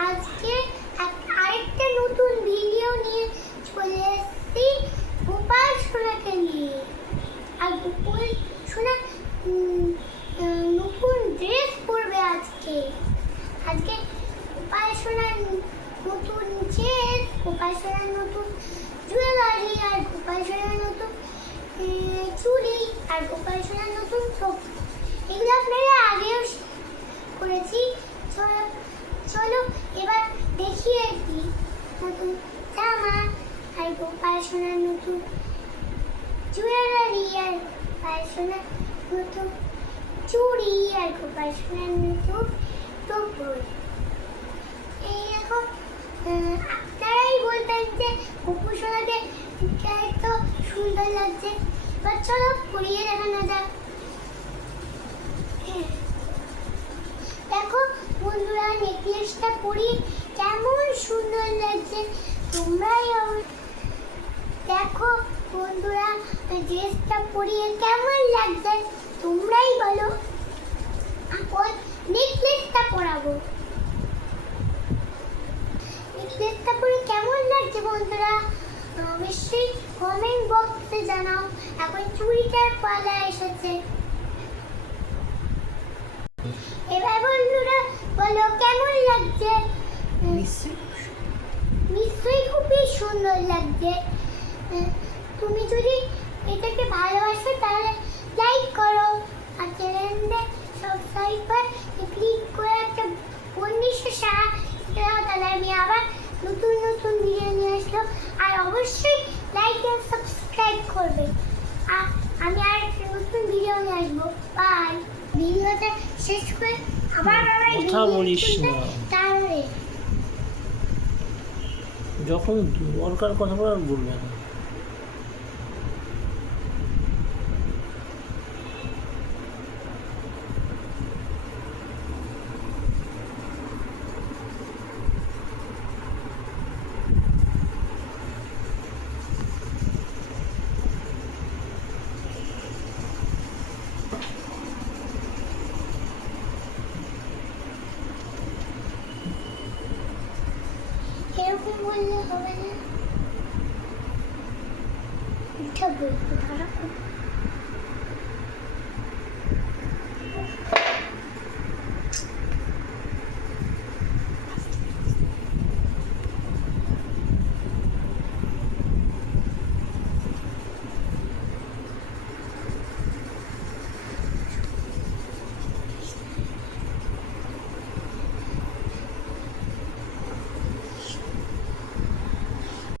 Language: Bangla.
আজকে আরেকটা নতুন ভিডিও নিয়ে চলে এসেছি গোপাল সোনাকে নিয়ে। আর গোপাল সোনা নতুন ড্রেস পরবে আজকে। আজকে গোপাল সোনার নতুন ড্রেস, গোপাল সোনার নতুন জুয়েলারি, আর গোপাল সোনার নতুন চুড়ি, আর গোপাল সোনার নতুন ফ্রক। এগুলো আপনারা আগেও করেছি। চলো এবার দেখিয়ে দিই নতুন জামা, আর গোপাল সোনার নতুন জুয়েলারি, আর গোপাল সোনার নতুন চুড়ি, আর গোপাল সোনার নতুন টোপর। এই এখন আপনারাই বলতেন যে গোপাল সোনাকে এত সুন্দর লাগছে। এবার চলো পরিয়ে দেখানো যাক। দেখো বন্ধুরা, নেকলেসটা পরিয়ে কেমন সুন্দর লাগছে, তোমরাই দেখো বন্ধুরা, ড্রেসটা পরিয়ে কেমন লাগছে তোমরাই বলো। এখন নেকলেসটা পরাবো। নেকলেসটা পরে কেমন লাগছে বন্ধুরা অবশ্যই কমেন্ট বক্সে জানাও। এখন চুড়িটার পালা এসেছে। এবার বন্ধুরা বলো কেমন লাগছে। নিশ্চয়ই খুবই সুন্দর লাগছে। তুমি যদি এটাকে ভালোবাসো তাহলে লাইক করো, আর চ্যানেলে সাবস্ক্রাইব করে ক্লিক করে একটা বন্ধুর সাথে দাও, তাহলে আমি আবার নতুন নতুন ভিডিও নিয়ে আসলো। আর অবশ্যই লাইক আর সাবস্ক্রাইব করবে। আর আমি আর একটা নতুন ভিডিও নিয়ে আসবো। বাই। ভিডিওটা শেষ করে আবার কথা বলিস না, তাহলে যখন দরকার কথা বলার বলবে না। এরকম বললে হবে না। উঠাবো।